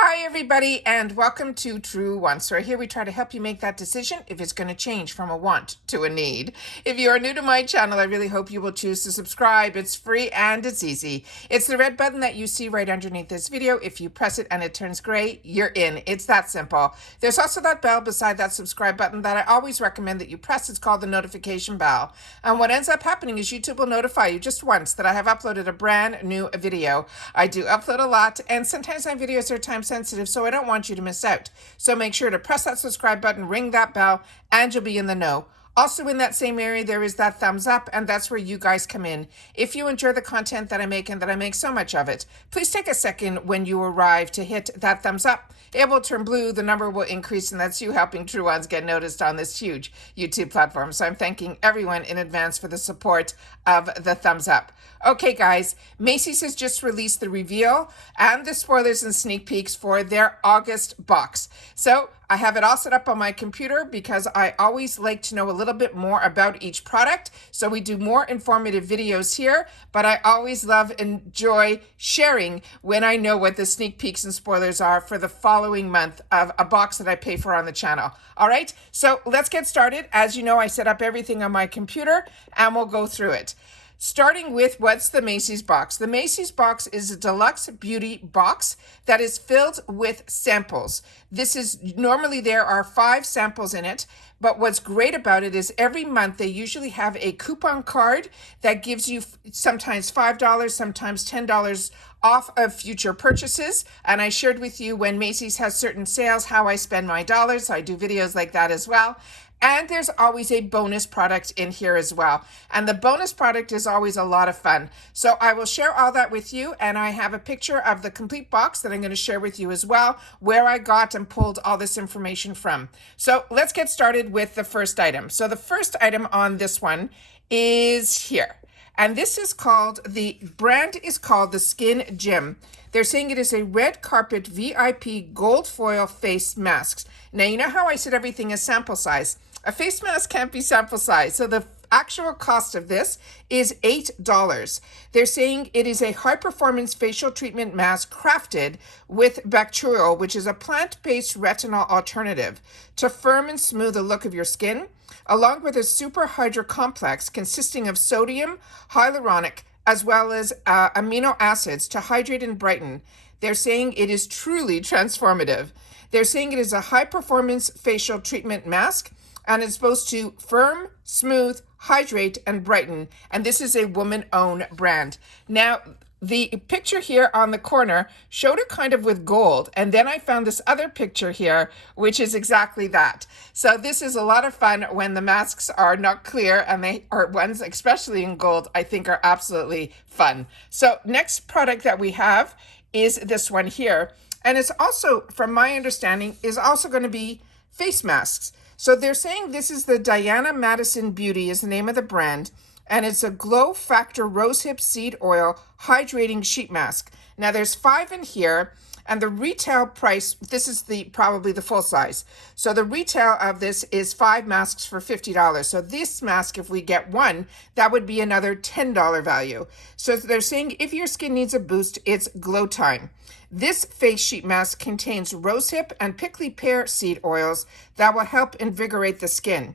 Hi everybody and welcome to True Want Store. Here we try to help you make that decision if it's going to change from a want to a need. If you are new to my channel, I really hope you will choose to subscribe. It's free and it's easy. It's the red button that you see right underneath this video. If you press it and it turns gray, you're in. It's that simple. There's also that bell beside that subscribe button that I always recommend that you press. It's called the notification bell. And what ends up happening is YouTube will notify you just once that I have uploaded a brand new video. I do upload a lot and sometimes my videos are time sensitive, so I don't want you to miss out. So make sure to press that subscribe button, ring that bell, and you'll be in the know. Also in that same area, there is that thumbs up, and that's where you guys come in. If you enjoy the content that I make and that I make so much of it, please take a second when you arrive to hit that thumbs up. It will turn blue, the number will increase, and that's you helping True Ones get noticed on this huge YouTube platform. So I'm thanking everyone in advance for the support of the thumbs up. Okay, guys, Macys has just released the reveal and the spoilers and sneak peeks for their August box. So I have it all set up on my computer because I always like to know a little bit more about each product. So we do more informative videos here, but I always enjoy sharing when I know what the sneak peeks and spoilers are for the following month of a box that I pay for on the channel. All right, so let's get started. As you know, I set up everything on my computer and we'll go through it. Starting with what's the Macys box. The Macys box is a deluxe beauty box that is filled with samples. This is normally there are 5 samples in it, but what's great about it is every month they usually have a coupon card that gives you sometimes $5, sometimes $10 off of future purchases. And I shared with you when Macys has certain sales, how I spend my dollars. So I do videos like that as well. And there's always a bonus product in here as well. And the bonus product is always a lot of fun. So I will share all that with you. And I have a picture of the complete box that I'm going to share with you as well, where I got and pulled all this information from. So let's get started with the first item. So the first item on this one is here. And this is called, the brand is called the Skin Gym. They're saying it is a red carpet VIP gold foil face masks. Now, you know how I said everything is sample size? A face mask can't be sample size. So the actual cost of this is $8. They're saying it is a high performance facial treatment mask crafted with bacterial, which is a plant-based retinol alternative to firm and smooth the look of your skin, along with a super hydra complex consisting of sodium, hyaluronic, as well as amino acids to hydrate and brighten. They're saying it is truly transformative. They're saying it is a high performance facial treatment mask and it's supposed to firm, smooth, hydrate, and brighten. And this is a woman-owned brand. Now, the picture here on the corner showed it kind of with gold. And then I found this other picture here, which is exactly that. So this is a lot of fun when the masks are not clear and they are ones, especially in gold, I think are absolutely fun. So next product that we have is this one here. And it's also, from my understanding, is also going to be face masks. So they're saying this is the Diana Madison Beauty is the name of the brand. And it's a Glow Factor Rosehip Seed Oil Hydrating Sheet Mask. Now there's 5 in here, and the retail price, this is probably the full size. So the retail of this is 5 masks for $50. So this mask, if we get one, that would be another $10 value. So they're saying if your skin needs a boost, it's glow time. This face sheet mask contains rosehip and prickly pear seed oils that will help invigorate the skin.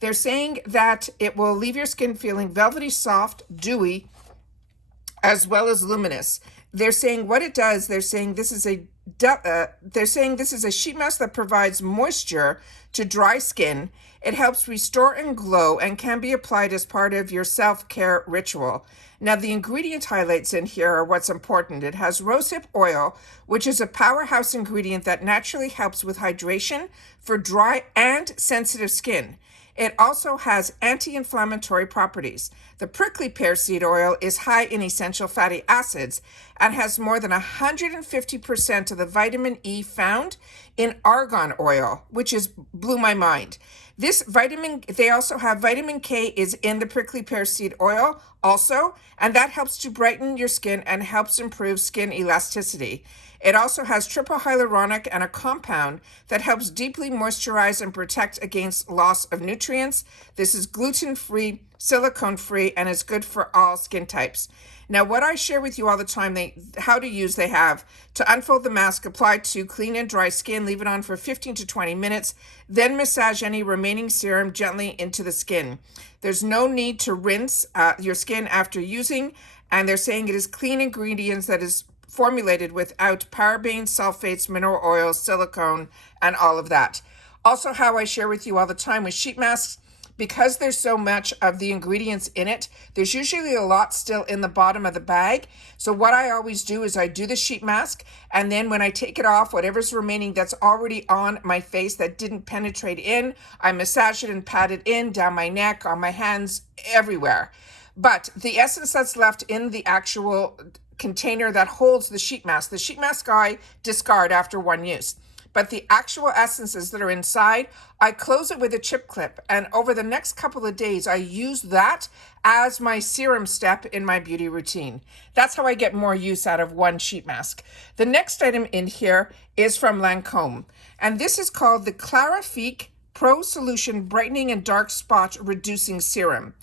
They're saying that it will leave your skin feeling velvety, soft, dewy, as well as luminous. They're saying what it does. They're saying this is a sheet mask that provides moisture to dry skin. It helps restore and glow and can be applied as part of your self-care ritual. Now, the ingredient highlights in here are what's important. It has rosehip oil, which is a powerhouse ingredient that naturally helps with hydration for dry and sensitive skin. It also has anti-inflammatory properties. The prickly pear seed oil is high in essential fatty acids and has more than 150% of the vitamin E found in argan oil, which blew my mind. This vitamin, they also have vitamin K is in the prickly pear seed oil, also, and that helps to brighten your skin and helps improve skin elasticity. It also has triple hyaluronic and a compound that helps deeply moisturize and protect against loss of nutrients. This is gluten-free, silicone-free, and is good for all skin types. Now, what I share with you all the time, how to use, they have to unfold the mask, apply to clean and dry skin, leave it on for 15 to 20 minutes, then massage any remaining serum gently into the skin. There's no need to rinse your skin after using, and they're saying it is clean ingredients that is formulated without parabens, sulfates, mineral oils, silicone, and all of that. Also, how I share with you all the time with sheet masks, because there's so much of the ingredients in it, there's usually a lot still in the bottom of the bag. So what I always do is I do the sheet mask, and then when I take it off, whatever's remaining that's already on my face that didn't penetrate in, I massage it and pat it in, down my neck, on my hands, everywhere. But the essence that's left in the actual container that holds the sheet mask I discard after one use. But the actual essences that are inside, I close it with a chip clip, and over the next couple of days, I use that as my serum step in my beauty routine. That's how I get more use out of one sheet mask. The next item in here is from Lancome, and this is called the Clarifique Pro Solution Brightening and Dark Spot Reducing Serum.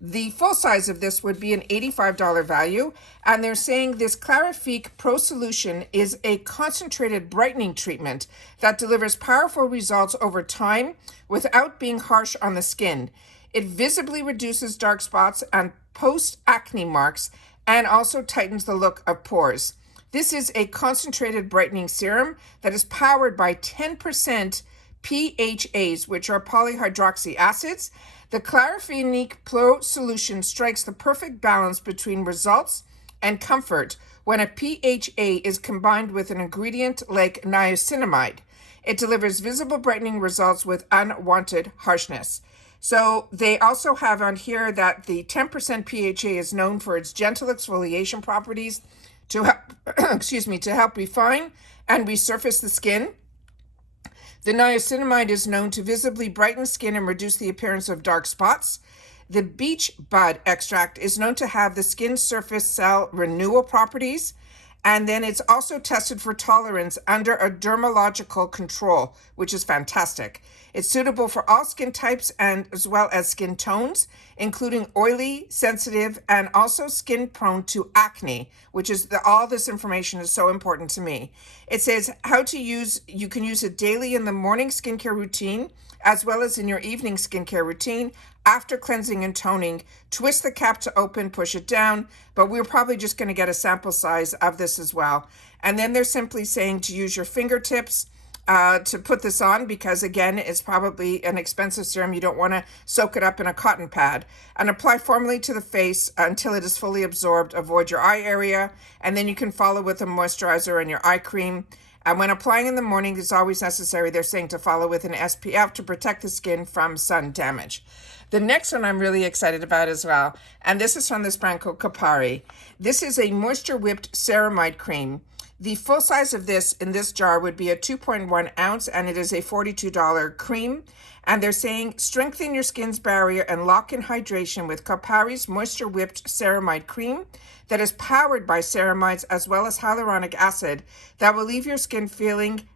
The full size of this would be an $85 value, and they're saying this Clarifique Pro Solution is a concentrated brightening treatment that delivers powerful results over time without being harsh on the skin. It visibly reduces dark spots and post-acne marks and also tightens the look of pores. This is a concentrated brightening serum that is powered by 10% PHAs, which are polyhydroxy acids. The Clarifique Pro Solution strikes the perfect balance between results and comfort when a PHA is combined with an ingredient like niacinamide. It delivers visible brightening results with unwanted harshness. So they also have on here that the 10% PHA is known for its gentle exfoliation properties to help, to help refine and resurface the skin. The niacinamide is known to visibly brighten skin and reduce the appearance of dark spots. The beech bud extract is known to have the skin surface cell renewal properties. And then it's also tested for tolerance under a dermatological control, which is fantastic. It's suitable for all skin types and as well as skin tones, including oily, sensitive, and also skin prone to acne, which is all this information is so important to me. It says how to use, you can use it daily in the morning skincare routine, as well as in your evening skincare routine. After cleansing and toning, twist the cap to open, push it down, but we're probably just going to get a sample size of this as well. And then they're simply saying to use your fingertips to put this on, because again, it's probably an expensive serum. You don't want to soak it up in a cotton pad. And apply formally to the face until it is fully absorbed. Avoid your eye area, and then you can follow with a moisturizer and your eye cream. And when applying in the morning, it's always necessary, they're saying, to follow with an SPF to protect the skin from sun damage. The next one I'm really excited about as well, and this is from this brand called Capari. This is a moisture whipped ceramide cream. The full size of this in this jar would be a 2.1 ounce, and it is a $42 cream. And they're saying strengthen your skin's barrier and lock in hydration with Capari's moisture whipped ceramide cream that is powered by ceramides as well as hyaluronic acid that will leave your skin feeling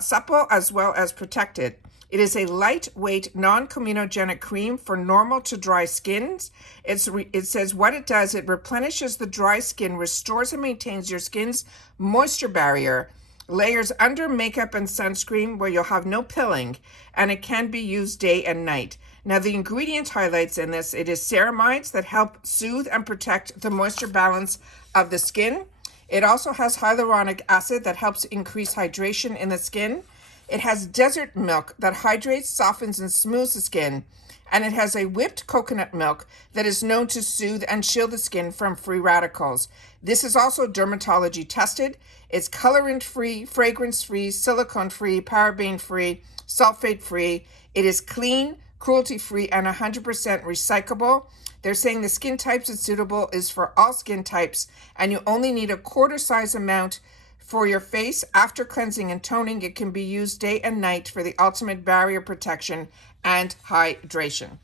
supple as well as protected. It is a lightweight, non-comedogenic cream for normal to dry skins. It says what it does, it replenishes the dry skin, restores and maintains your skin's moisture barrier, layers under makeup and sunscreen where you'll have no pilling, and it can be used day and night. Now, the ingredient highlights in this, it is ceramides that help soothe and protect the moisture balance of the skin. It also has hyaluronic acid that helps increase hydration in the skin. It has desert milk that hydrates, softens, and smooths the skin. And it has a whipped coconut milk that is known to soothe and shield the skin from free radicals. This is also dermatology tested. It's colorant-free, fragrance-free, silicone-free, paraben-free, sulfate-free. It is clean, cruelty-free, and 100% recyclable. They're saying the skin types it's suitable is for all skin types, and you only need a quarter size amount for your face. After cleansing and toning, it can be used day and night for the ultimate barrier protection and hydration.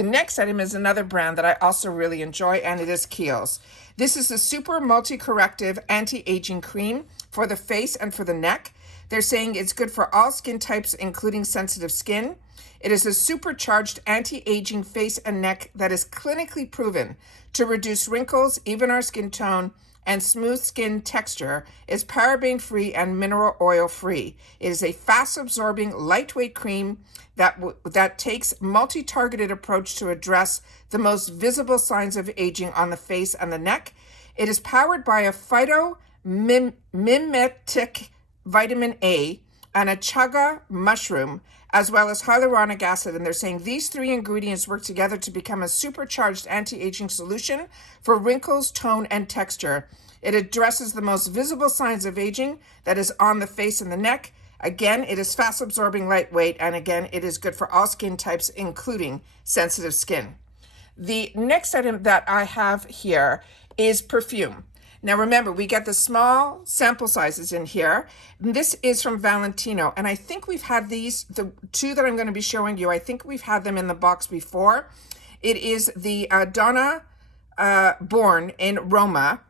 The next item is another brand that I also really enjoy, and it is Kiehls. This is a super multi-corrective anti-aging cream for the face and for the neck. They're saying it's good for all skin types, including sensitive skin. It is a supercharged anti-aging face and neck that is clinically proven to reduce wrinkles, even our skin tone, and smooth skin texture. Is paraben-free and mineral oil-free. It is a fast-absorbing, lightweight cream that takes multi-targeted approach to address the most visible signs of aging on the face and the neck. It is powered by a phytomimetic vitamin A and a chaga mushroom, as well as hyaluronic acid. And they're saying these three ingredients work together to become a supercharged anti-aging solution for wrinkles, tone, and texture. It addresses the most visible signs of aging that is on the face and the neck. Again, it is fast absorbing, lightweight, and again, it is good for all skin types, including sensitive skin. The next item that I have here is perfume. Now remember, we get the small sample sizes in here. This is from Valentino, and I think we've had these, the two that I'm going to be showing you, I think we've had them in the box before. It is the Donna Born in Roma.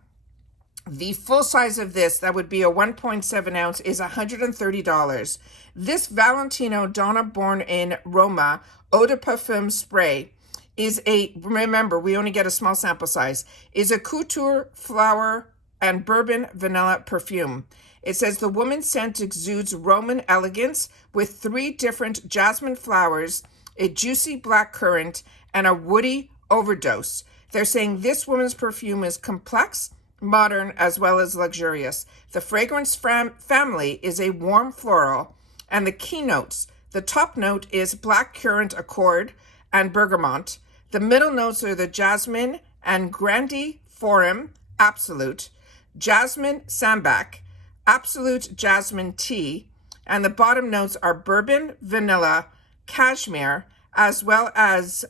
The full size of this, that would be a 1.7 ounce, is $130. This Valentino Donna Born in Roma Eau de Parfum spray is remember, we only get a small sample size, is a couture flower and bourbon vanilla perfume. It says the woman's scent exudes Roman elegance with 3 different jasmine flowers, a juicy black currant, and a woody overdose. They're saying this woman's perfume is complex, modern, as well as luxurious. The fragrance family is a warm floral, and the keynotes, the top note is black currant accord and bergamot. The middle notes are the jasmine and grandiforum absolute, jasmine sambac, absolute jasmine tea, and the bottom notes are bourbon, vanilla, cashmere, as well as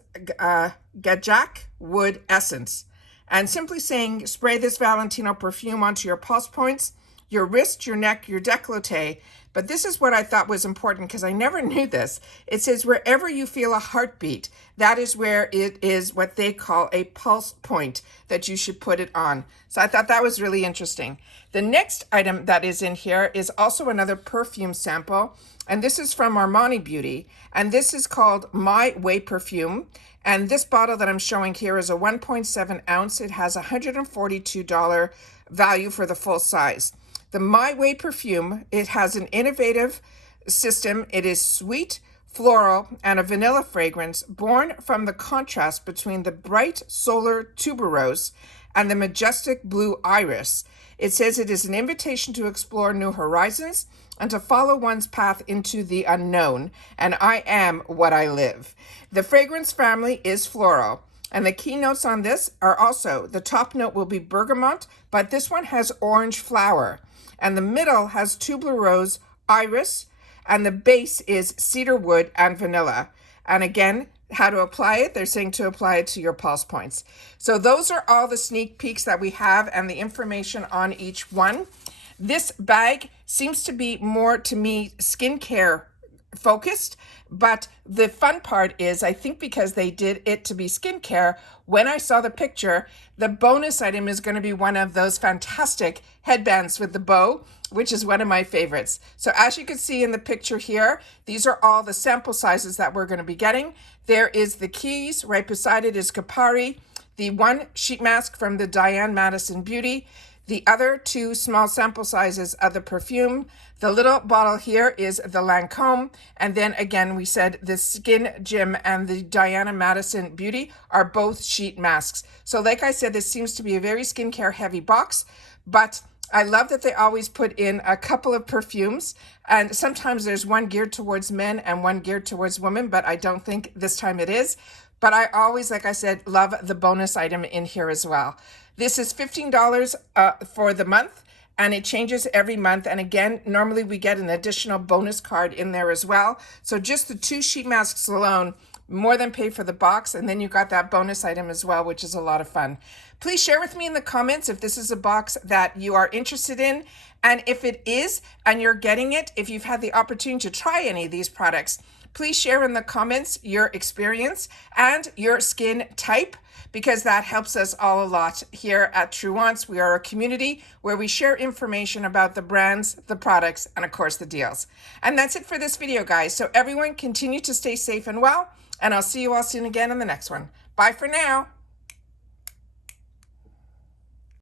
gajak wood essence. And simply saying, spray this Valentino perfume onto your pulse points, your wrist, your neck, your décolleté. But this is what I thought was important because I never knew this. It says wherever you feel a heartbeat, that is where it is what they call a pulse point that you should put it on. So I thought that was really interesting. The next item that is in here is also another perfume sample. And this is from Armani Beauty. And this is called My Way Perfume. And this bottle that I'm showing here is a 1.7 ounce. It has $142 value for the full size. The My Way perfume, it has an innovative system. It is sweet, floral, and a vanilla fragrance born from the contrast between the bright solar tuberose and the majestic blue iris. It says it is an invitation to explore new horizons and to follow one's path into the unknown, and I am what I live. The fragrance family is floral, and the keynotes on this are also, the top note will be bergamot, but this one has orange flower, and the middle has tuberose, iris, and the base is cedar wood and vanilla. And again, how to apply it, they're saying to apply it to your pulse points. So those are all the sneak peeks that we have and the information on each one. This bag seems to be more, to me, skincare focused, but the fun part is, I think because they did it to be skincare, when I saw the picture, the bonus item is going to be one of those fantastic headbands with the bow, which is one of my favorites. So as you can see in the picture here, these are all the sample sizes that we're going to be getting. There is the Kiehls, right beside it is Capari, the one sheet mask from the Diane Madison Beauty, the other 2 small sample sizes of the perfume. The little bottle here is the Lancome. And then again, we said the Skin Gym and the Diana Madison Beauty are both sheet masks. So like I said, this seems to be a very skincare heavy box, but I love that they always put in a couple of perfumes, and sometimes there's one geared towards men and one geared towards women, but I don't think this time it is. But I always, like I said, love the bonus item in here as well. This is $15 for the month, and it changes every month. And again, normally we get an additional bonus card in there as well. So just the 2 sheet masks alone more than pay for the box, and then you got that bonus item as well, which is a lot of fun. Please share with me in the comments if this is a box that you are interested in, and if it is and you're getting it, if you've had the opportunity to try any of these products, Please share in the comments your experience and your skin type, because that helps us all a lot here at True Wants. We are a community where we share information about the brands, the products, and of course the deals. And that's it for this video, guys. So everyone continue to stay safe and well, and I'll see you all soon again in the next one. Bye for now.